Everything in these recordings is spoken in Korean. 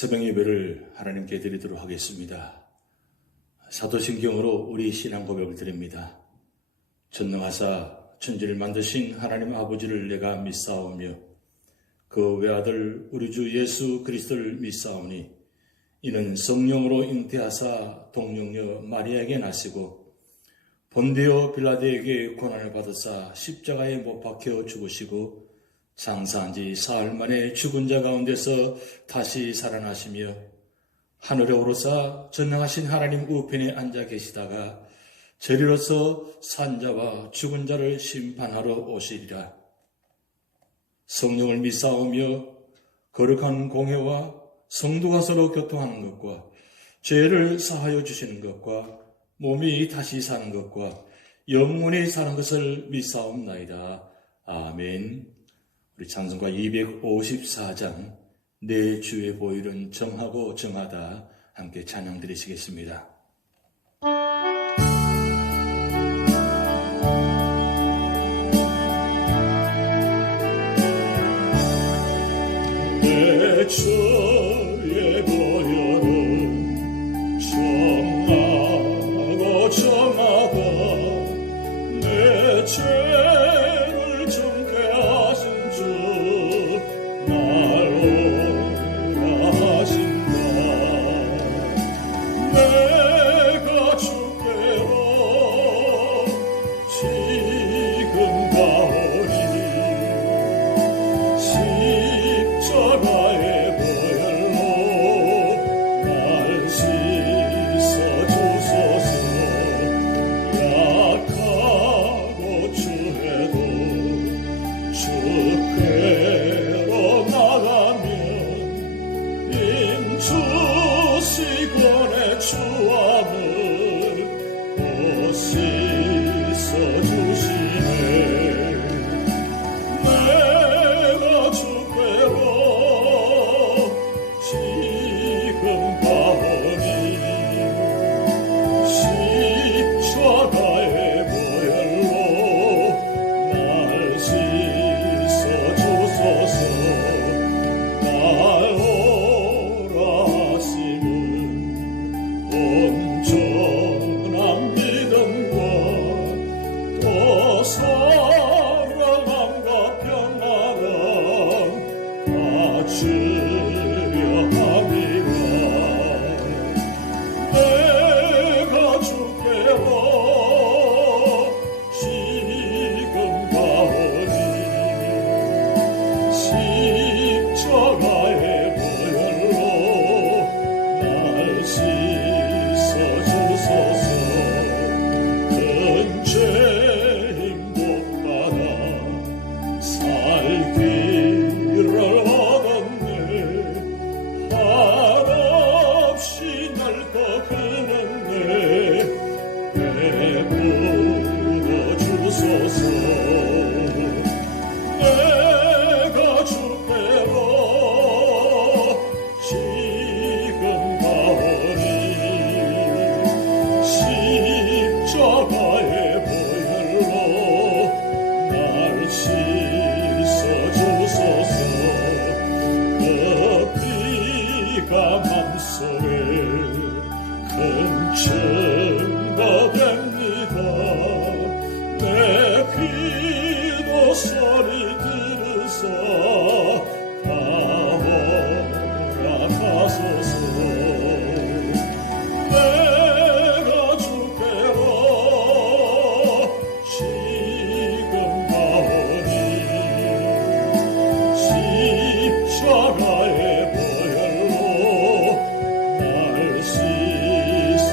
새벽 예배를 하나님께 드리도록 하겠습니다. 사도신경으로 우리 신앙 고백을 드립니다. 전능하사 천지를 만드신 하나님 아버지를 내가 믿사오며 그 외아들 우리 주 예수 그리스도를 믿사오니 이는 성령으로 잉태하사 동정녀 마리아에게 나시고 본디오 빌라도에게 고난을 받으사 십자가에 못 박혀 죽으시고 장사한 지 사흘 만에 죽은 자 가운데서 다시 살아나시며 하늘에 오르사 전능하신 하나님 우편에 앉아 계시다가 저리로서 산자와 죽은 자를 심판하러 오시리라. 성령을 믿사오며 거룩한 공회와 성도가 서로 교통하는 것과 죄를 사하여 주시는 것과 몸이 다시 사는 것과 영원히 사는 것을 믿사옵나이다. 아멘. 우리 찬송가 254장 내 주의 보혈은 정하고 정하다 함께 찬양 드리시겠습니다. 내 주의 보혈은 정하고 정하다 내 죄를 정케 하신 주 날 오라 하신다. 내가 주께로 지금 가오니 십자가의 보혈로 날 씻어주소서. 약하고 추해도 주께로 나가면 임주시곤의 주함을 또 씻어주시네. 내가 주께로 지금 가오니 십자가의 보혈로 날 씻어주소서. 날 오라 하심은 온전한 믿음과 또 사랑함과 평안함 다 주려 함이라. 내가 주께로 지금 가오니 십자가의 보혈로 날 씻어주소서. 큰 죄인 복받아 살 길을 얻었네. 한없이 날 더 그는네. 베풀어 주소서. 내가 주께로 지금 가오니 십자가의 보혈로 날 씻어주소서. 그 피가 맘속에 큰 증거 됩니다. 내 기도 소리 들으사 다 허락하소서. 내가 주께로 지금 가오니 십자가의 보혈로 날 씻어주소서.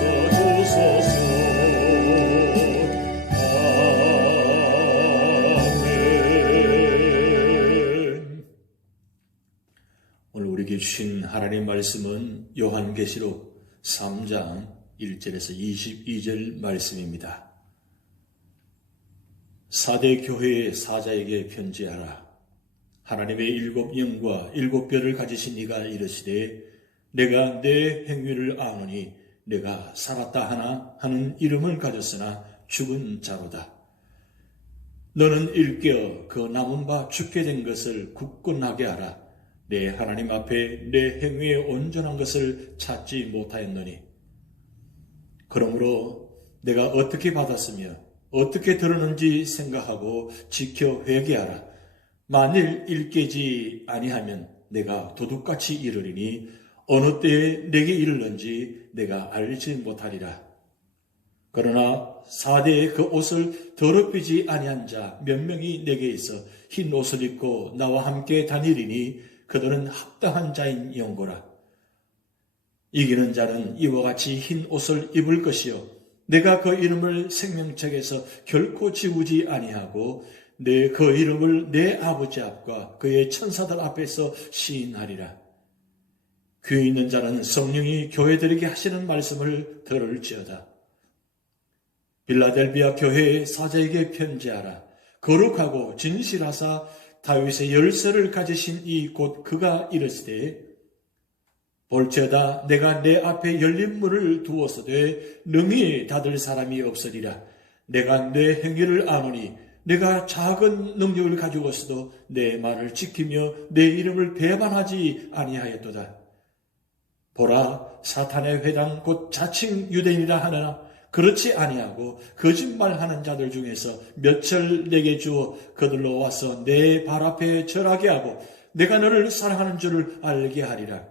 오늘 우리에게 주신 하나님의 말씀은 요한계시록 3장 1절에서 22절 말씀입니다. 사대 교회의 사자에게 편지하라. 하나님의 일곱 영과 일곱 별을 가지신 이가 이르시되 내가 내 행위를 아노니 내가 살았다 하나 하는 이름을 가졌으나 죽은 자로다. 너는 일깨어 그 남은 바 죽게 된 것을 굳건하게 하라. 내 하나님 앞에 내 행위의 온전한 것을 찾지 못하였노니 그러므로 내가 어떻게 받았으며 어떻게 들었는지 생각하고 지켜 회개하라. 만일 일깨지 아니하면 내가 도둑같이 이르리니 어느 때에 내게 이르는지 내가 알지 못하리라. 그러나 사대에 그 옷을 더럽히지 아니한 자 몇 명이 내게 있어 흰 옷을 입고 나와 함께 다니리니 그들은 합당한 자인 영고라. 이기는 자는 이와 같이 흰 옷을 입을 것이요 내가 그 이름을 생명책에서 결코 지우지 아니하고 그 이름을 내 아버지 앞과 그의 천사들 앞에서 시인하리라. 귀 있는 자는 성령이 교회들에게 하시는 말씀을 들을지어다. 빌라델비아 교회의 사자에게 편지하라. 거룩하고 진실하사 다윗의 열쇠를 가지신 이 곧 그가 이르시되 볼지어다 내가 내 앞에 열린 문을 두었으되 능히 닫을 사람이 없으리라. 내가 내 행위를 아노니 내가 작은 능력을 가지고 있어도 내 말을 지키며 내 이름을 배반하지 아니하였도다. 보라 사탄의 회당 곧 자칭 유대인이라 하나 그렇지 아니하고 거짓말하는 자들 중에서 몇을 내게 주어 그들로 와서 내 발 앞에 절하게 하고 내가 너를 사랑하는 줄을 알게 하리라.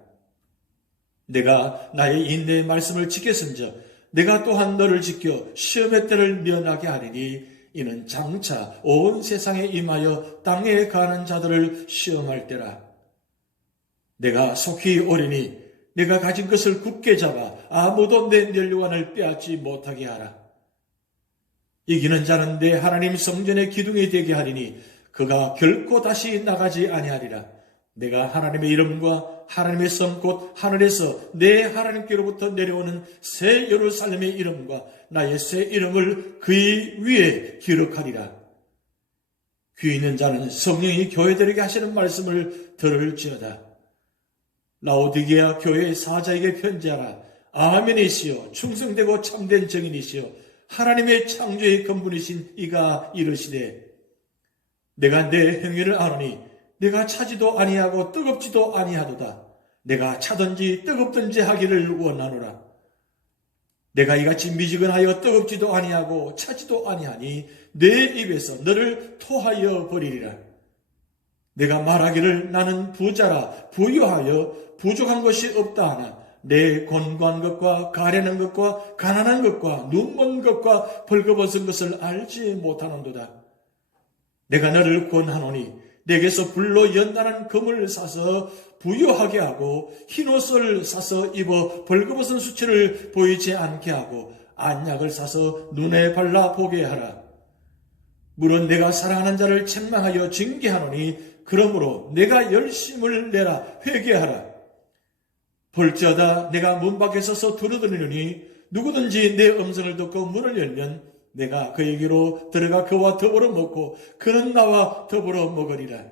내가 나의 인내의 말씀을 지켰은즉 내가 또한 너를 지켜 시험의 때를 면하게 하리니 이는 장차 온 세상에 임하여 땅에 가는 자들을 시험할 때라. 내가 속히 오리니 내가 가진 것을 굳게 잡아 아무도 내 면류관을 빼앗지 못하게 하라. 이기는 자는 내 하나님 성전의 기둥이 되게 하리니 그가 결코 다시 나가지 아니하리라. 내가 하나님의 이름과 하나님의 성 곧 하늘에서 내 하나님께로부터 내려오는 새 예루살렘의 이름과 나의 새 이름을 그의 위에 기록하리라. 귀 있는 자는 성령이 교회들에게 하시는 말씀을 들을지어다. 라오디게아 교회의 사자에게 편지하라. 아멘이시여 충성되고 참된 증인이시여 하나님의 창조의 근본이신 이가 이르시되 내가 내 행위를 아노니 내가 차지도 아니하고 뜨겁지도 아니하도다. 내가 차든지 뜨겁든지 하기를 원하노라. 내가 이같이 미지근하여 뜨겁지도 아니하고 차지도 아니하니 내 입에서 너를 토하여 버리리라. 내가 말하기를 나는 부자라 부유하여 부족한 것이 없다 하나 내 곤고한 것과 가련한 것과 가난한 것과 눈먼 것과 벌거벗은 것을 알지 못하는도다. 내가 너를 권하노니 내게서 불로 연단한 금을 사서 부유하게 하고 흰옷을 사서 입어 벌거벗은 수치를 보이지 않게 하고 안약을 사서 눈에 발라 보게 하라. 물론 내가 사랑하는 자를 책망하여 징계하노니 그러므로 내가 열심을 내라 회개하라. 볼지어다 내가 문 밖에 서서 두루두리니 누구든지 내 음성을 듣고 문을 열면 내가 그에게로 들어가 그와 더불어 먹고 그는 나와 더불어 먹으리라.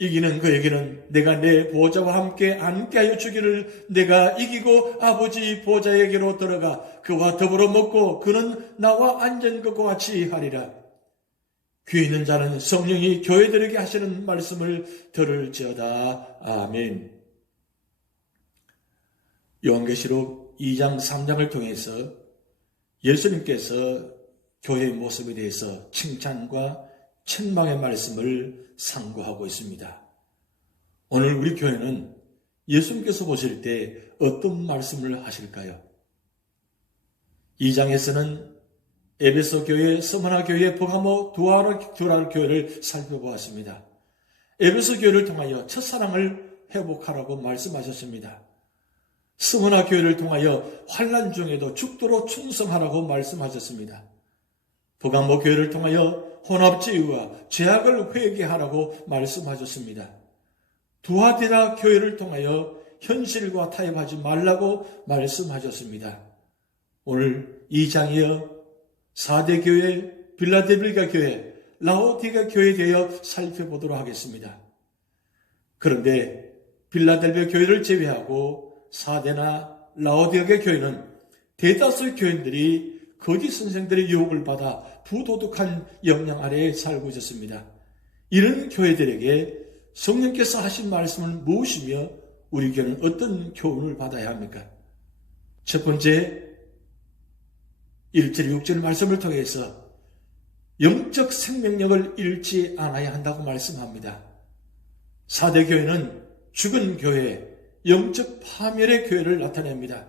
이기는 그에게는 내가 내 보좌와 함께 앉게 하여 주기를 내가 이기고 아버지 보좌에게로 들어가 그와 더불어 먹고 그는 나와 앉은 것과 같이 하리라. 귀 있는 자는 성령이 교회들에게 하시는 말씀을 들을지어다. 아멘. 요한계시록 2장 3장을 통해서 예수님께서 교회의 모습에 대해서 칭찬과 책망의 말씀을 상고하고 있습니다. 오늘 우리 교회는 예수님께서 보실 때 어떤 말씀을 하실까요? 2장에서는 에베소 교회, 스무나 교회, 버가모, 두아라 교회를 살펴보았습니다. 에베소 교회를 통하여 첫사랑을 회복하라고 말씀하셨습니다. 스무나 교회를 통하여 환난 중에도 죽도록 충성하라고 말씀하셨습니다. 버가모 교회를 통하여 혼합주의와 죄악을 회개하라고 말씀하셨습니다. 두아디라 교회를 통하여 현실과 타협하지 말라고 말씀하셨습니다. 오늘 2장이여 4대 교회, 빌라델비아 교회, 라오디게아 교회에 대하여 살펴보도록 하겠습니다. 그런데 빌라델비아 교회를 제외하고 4대나 라오디게아 교회는 대다수의 교인들이 거짓 선생들의 유혹을 받아 부도덕한 영향 아래에 살고 있었습니다. 이런 교회들에게 성령께서 하신 말씀은 무엇이며 우리 교회는 어떤 교훈을 받아야 합니까? 첫 번째, 1절 6절 말씀을 통해서 영적 생명력을 잃지 않아야 한다고 말씀합니다. 4대 교회는 죽은 교회, 영적 파멸의 교회를 나타냅니다.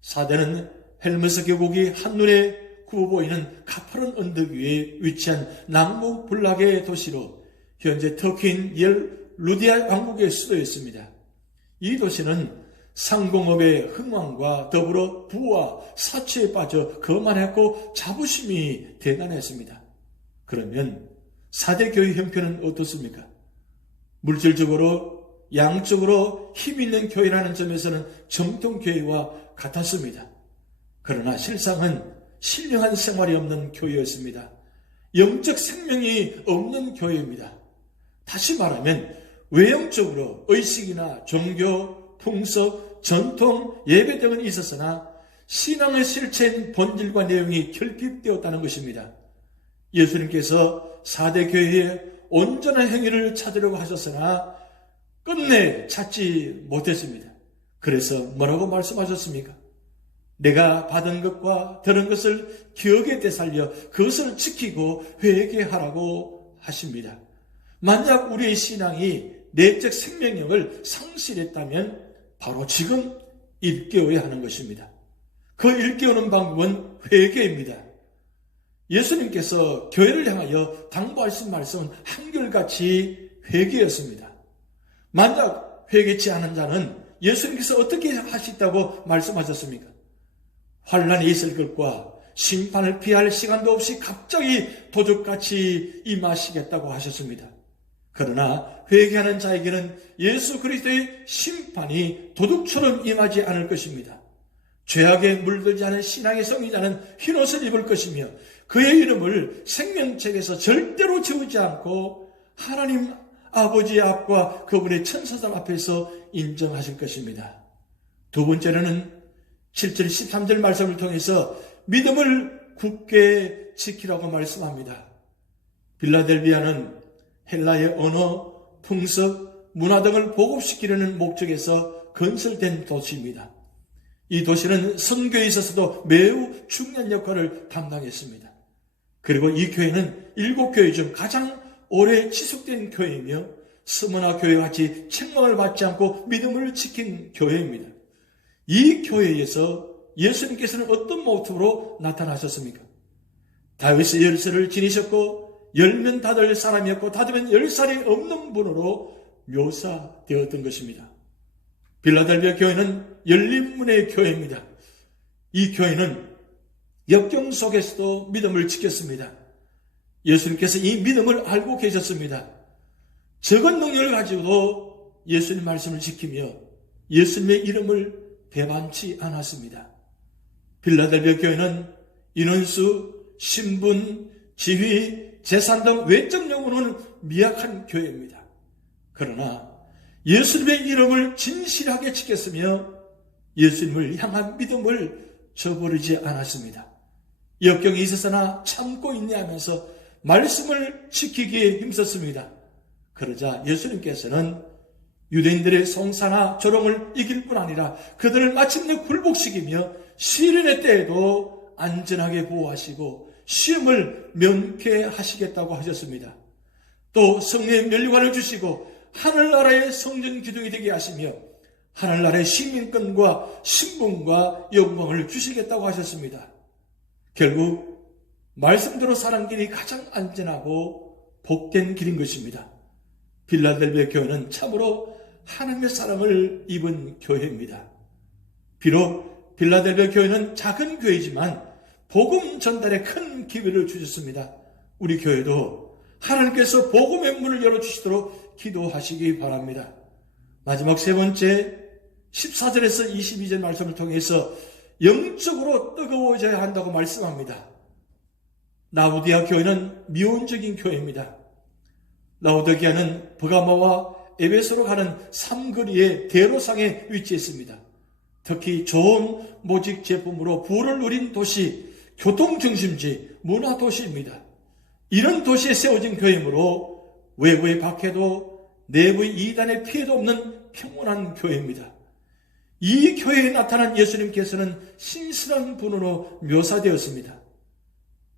4대는 헬머스 계곡이 한눈에 구워 보이는 가파른 언덕 위에 위치한 남북블락의 도시로 현재 터키인 루디아 왕국의 수도였습니다. 이 도시는 상공업의 흥왕과 더불어 부와 사치에 빠져 거만했고 자부심이 대단했습니다. 그러면 4대 교회 형편은 어떻습니까? 물질적으로 양적으로 힘있는 교회라는 점에서는 정통교회와 같았습니다. 그러나 실상은 신령한 생활이 없는 교회였습니다. 영적 생명이 없는 교회입니다. 다시 말하면 외형적으로 의식이나 종교, 풍속, 전통, 예배 등은 있었으나 신앙의 실체인 본질과 내용이 결핍되었다는 것입니다. 예수님께서 4대 교회의 온전한 행위를 찾으려고 하셨으나 끝내 찾지 못했습니다. 그래서 뭐라고 말씀하셨습니까? 내가 받은 것과 들은 것을 기억에 되살려 그것을 지키고 회개하라고 하십니다. 만약 우리의 신앙이 내적 생명력을 상실했다면 바로 지금 일깨워야 하는 것입니다. 그 일깨우는 방법은 회개입니다. 예수님께서 교회를 향하여 당부하신 말씀은 한결같이 회개였습니다. 만약 회개치 않은 자는 예수님께서 어떻게 하시다고 말씀하셨습니까? 환란이 있을 것과 심판을 피할 시간도 없이 갑자기 도적같이 임하시겠다고 하셨습니다. 그러나 회개하는 자에게는 예수 그리스도의 심판이 도둑처럼 임하지 않을 것입니다. 죄악에 물들지 않은 신앙의 성리자는 흰옷을 입을 것이며 그의 이름을 생명책에서 절대로 지우지 않고 하나님 아버지의 앞과 그분의 천사들 앞에서 인정하실 것입니다. 두 번째로는 7절 13절 말씀을 통해서 믿음을 굳게 지키라고 말씀합니다. 빌라델비아는 헬라의 언어, 풍습, 문화 등을 보급시키려는 목적에서 건설된 도시입니다. 이 도시는 선교에 있어서도 매우 중요한 역할을 담당했습니다. 그리고 이 교회는 7교회 중 가장 오래 지속된 교회이며 스무나 교회와 같이 책망을 받지 않고 믿음을 지킨 교회입니다. 이 교회에서 예수님께서는 어떤 모습으로 나타나셨습니까? 다윗의 열쇠를 지니셨고 열면 닫을 사람이었고 닫으면 열 살이 없는 분으로 묘사되었던 것입니다. 빌라델비아 교회는 열린 문의 교회입니다. 이 교회는 역경 속에서도 믿음을 지켰습니다. 예수님께서 이 믿음을 알고 계셨습니다. 적은 능력을 가지고도 예수님 말씀을 지키며 예수님의 이름을 배반치 않았습니다. 빌라델비아 교회는 인원수, 신분, 지위, 재산 등 외적 영으로는 미약한 교회입니다. 그러나 예수님의 이름을 진실하게 지켰으며 예수님을 향한 믿음을 저버리지 않았습니다. 역경이 있었으나 참고 인내하면서 말씀을 지키기에 힘썼습니다. 그러자 예수님께서는 유대인들의 송사나 조롱을 이길 뿐 아니라 그들을 마침내 굴복시키며 시련의 때에도 안전하게 보호하시고 시험을 면케하시겠다고 하셨습니다. 또 성령의 면류관을 주시고 하늘나라의 성전 기둥이 되게 하시며 하늘나라의 시민권과 신분과 영광을 주시겠다고 하셨습니다. 결국 말씀대로 사는 길이 가장 안전하고 복된 길인 것입니다. 빌라델비아 교회는 참으로 하나님의 사랑을 입은 교회입니다. 비록 빌라델비아 교회는 작은 교회지만 복음 전달에 큰 기회를 주셨습니다. 우리 교회도 하나님께서 복음의 문을 열어주시도록 기도하시기 바랍니다. 마지막 세 번째 14절에서 22절 말씀을 통해서 영적으로 뜨거워져야 한다고 말씀합니다. 라오디아 교회는 미온적인 교회입니다. 라오디아는 버가모와 에베소로 가는 삼거리의 대로상에 위치했습니다. 특히 좋은 모직 제품으로 부를 누린 도시, 교통중심지, 문화도시입니다. 이런 도시에 세워진 교회이므로 외부의 박해도 내부 이단의 피해도 없는 평온한 교회입니다. 이 교회에 나타난 예수님께서는 신실한 분으로 묘사되었습니다.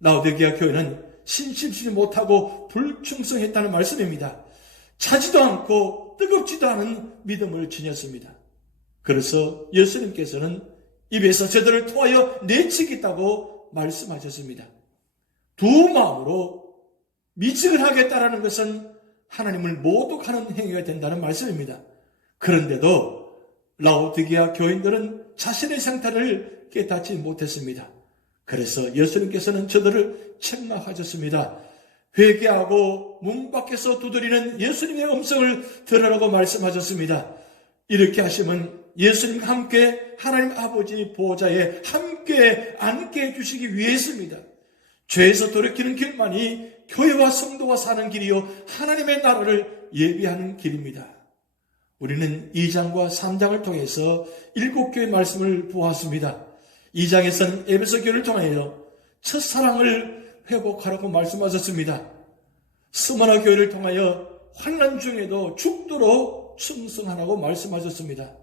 라오디게아 교회는 신실치 못하고 불충성했다는 말씀입니다. 차지도 않고 뜨겁지도 않은 믿음을 지녔습니다. 그래서 예수님께서는 입에서 저들을 통하여 내치겠다고 말씀하셨습니다. 두 마음으로 미직을 하겠다라는 것은 하나님을 모독하는 행위가 된다는 말씀입니다. 그런데도 라오디게아 교인들은 자신의 상태를 깨닫지 못했습니다. 그래서 예수님께서는 저들을 책망하셨습니다. 회개하고 문 밖에서 두드리는 예수님의 음성을 들으라고 말씀하셨습니다. 이렇게 하시면 예수님과 함께 하나님 아버지 보좌에 함께 앉게 해주시기 위해서입니다. 죄에서 돌이키는 길만이 교회와 성도가 사는 길이요 하나님의 나라를 예비하는 길입니다. 우리는 2장과 3장을 통해서 7교의 말씀을 보았습니다. 2장에서는 에베소 교회를 통하여 첫사랑을 회복하라고 말씀하셨습니다. 스무나 교회를 통하여 환난 중에도 죽도록 충성하라고 말씀하셨습니다.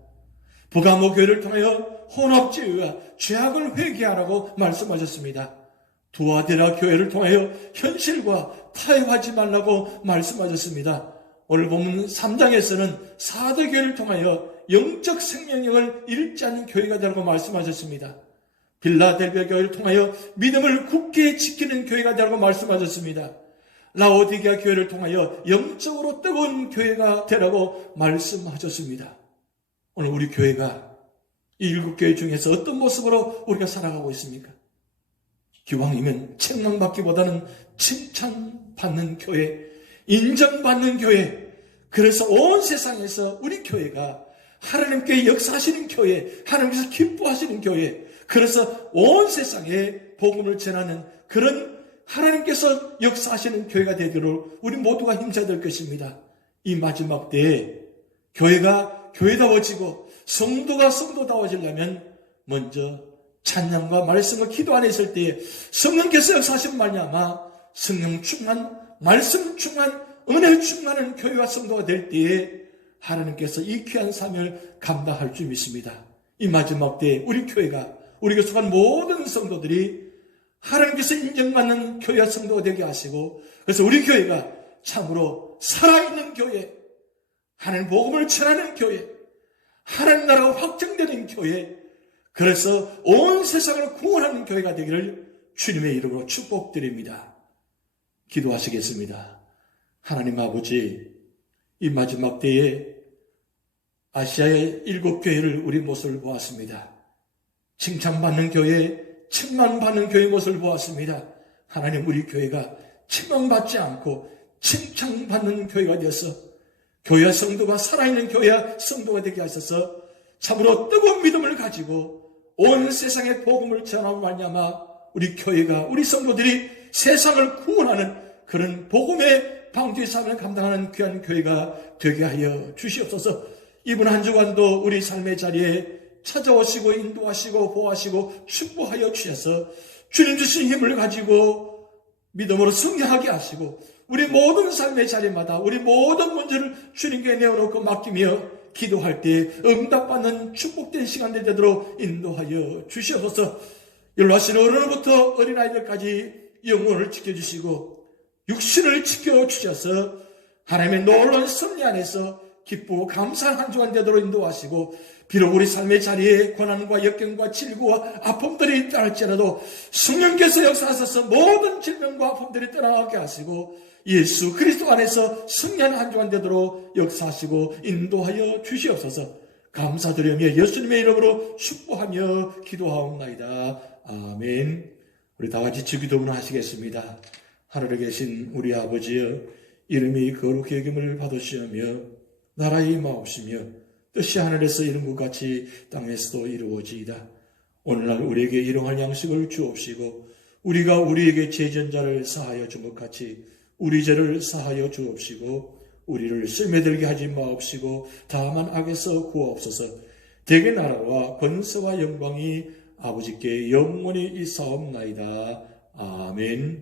부가모 교회를 통하여 혼합주의와 죄악을 회개하라고 말씀하셨습니다. 두아데라 교회를 통하여 현실과 타협하지 말라고 말씀하셨습니다. 오늘 본문 3장에서는 사도 교회를 통하여 영적 생명력을 잃지 않는 교회가 되라고 말씀하셨습니다. 빌라델비아 교회를 통하여 믿음을 굳게 지키는 교회가 되라고 말씀하셨습니다. 라오디게아 교회를 통하여 영적으로 뜨거운 교회가 되라고 말씀하셨습니다. 오늘 우리 교회가 이 7교회 중에서 어떤 모습으로 우리가 살아가고 있습니까? 기왕이면 책망받기보다는 칭찬받는 교회, 인정받는 교회, 그래서 온 세상에서 우리 교회가 하나님께 역사하시는 교회, 하나님께서 기뻐하시는 교회, 그래서 온 세상에 복음을 전하는 그런 하나님께서 역사하시는 교회가 되도록 우리 모두가 힘써야 될 것입니다. 이 마지막 때에 교회가 교회다워지고 성도가 성도다워지려면 먼저 찬양과 말씀과 기도 안에 있을 때에 성령께서 역사하신 말미암아 성령 충만, 말씀 충만, 은혜 충만한 교회와 성도가 될 때에 하나님께서 이 귀한 사명을 감당할 줄 믿습니다. 이 마지막 때에 우리 교회가, 우리가 속한 모든 성도들이 하나님께서 인정받는 교회와 성도가 되게 하시고, 그래서 우리 교회가 참으로 살아있는 교회, 하나님 복음을 전하는 교회, 하나님 나라가 확정되는 교회, 그래서 온 세상을 구원하는 교회가 되기를 주님의 이름으로 축복드립니다. 기도하시겠습니다. 하나님 아버지, 이 마지막 때에 아시아의 7교회를 우리 모습을 보았습니다. 칭찬받는 교회, 책망받는 교회 모습을 보았습니다. 하나님, 우리 교회가 책망받지 않고 칭찬받는 교회가 되어서 교회와 성도가 살아있는 교회와 성도가 되게 하셔서 참으로 뜨거운 믿음을 가지고 온 세상에 복음을 전하고 말미암아 우리 교회가, 우리 성도들이 세상을 구원하는 그런 복음의 방주의 삶을 감당하는 귀한 교회가 되게 하여 주시옵소서. 이번 한 주간도 우리 삶의 자리에 찾아오시고 인도하시고 보호하시고 축복하여 주셔서 주님 주신 힘을 가지고 믿음으로 승리하게 하시고 우리 모든 삶의 자리마다 우리 모든 문제를 주님께 내어놓고 맡기며 기도할 때 응답받는 축복된 시간들 되도록 인도하여 주시옵소서. 연로하신 어른부터 어린아이들까지 영혼을 지켜주시고 육신을 지켜주셔서 하나님의 놀라운 섭리 안에서 기쁘고 감사한 한 주간 되도록 인도하시고, 비록 우리 삶의 자리에 고난과 역경과 질고와 아픔들이 있다 할지라도 성령께서 역사하셔서 모든 질병과 아픔들이 떠나가게 하시고 예수 그리스도 안에서 승리하는 한 주간 되도록 역사하시고 인도하여 주시옵소서. 감사드리며 예수님의 이름으로 축복하며 기도하옵나이다. 아멘. 우리 다 같이 주기도문 하시겠습니다. 하늘에 계신 우리 아버지여, 이름이 거룩히 여김을 받으시오며 나라의 임하옵시며 뜻이 하늘에서 이룬 것 같이 땅에서도 이루어지이다. 오늘날 우리에게 일용할 양식을 주옵시고 우리가 우리에게 죄전자를 사하여 준 것 같이 우리 죄를 사하여 주옵시고 우리를 시험에 하지 마옵시고 다만 악에서 구하옵소서. 대개 나라와 권세와 영광이 아버지께 영원히 있사옵나이다. 아멘.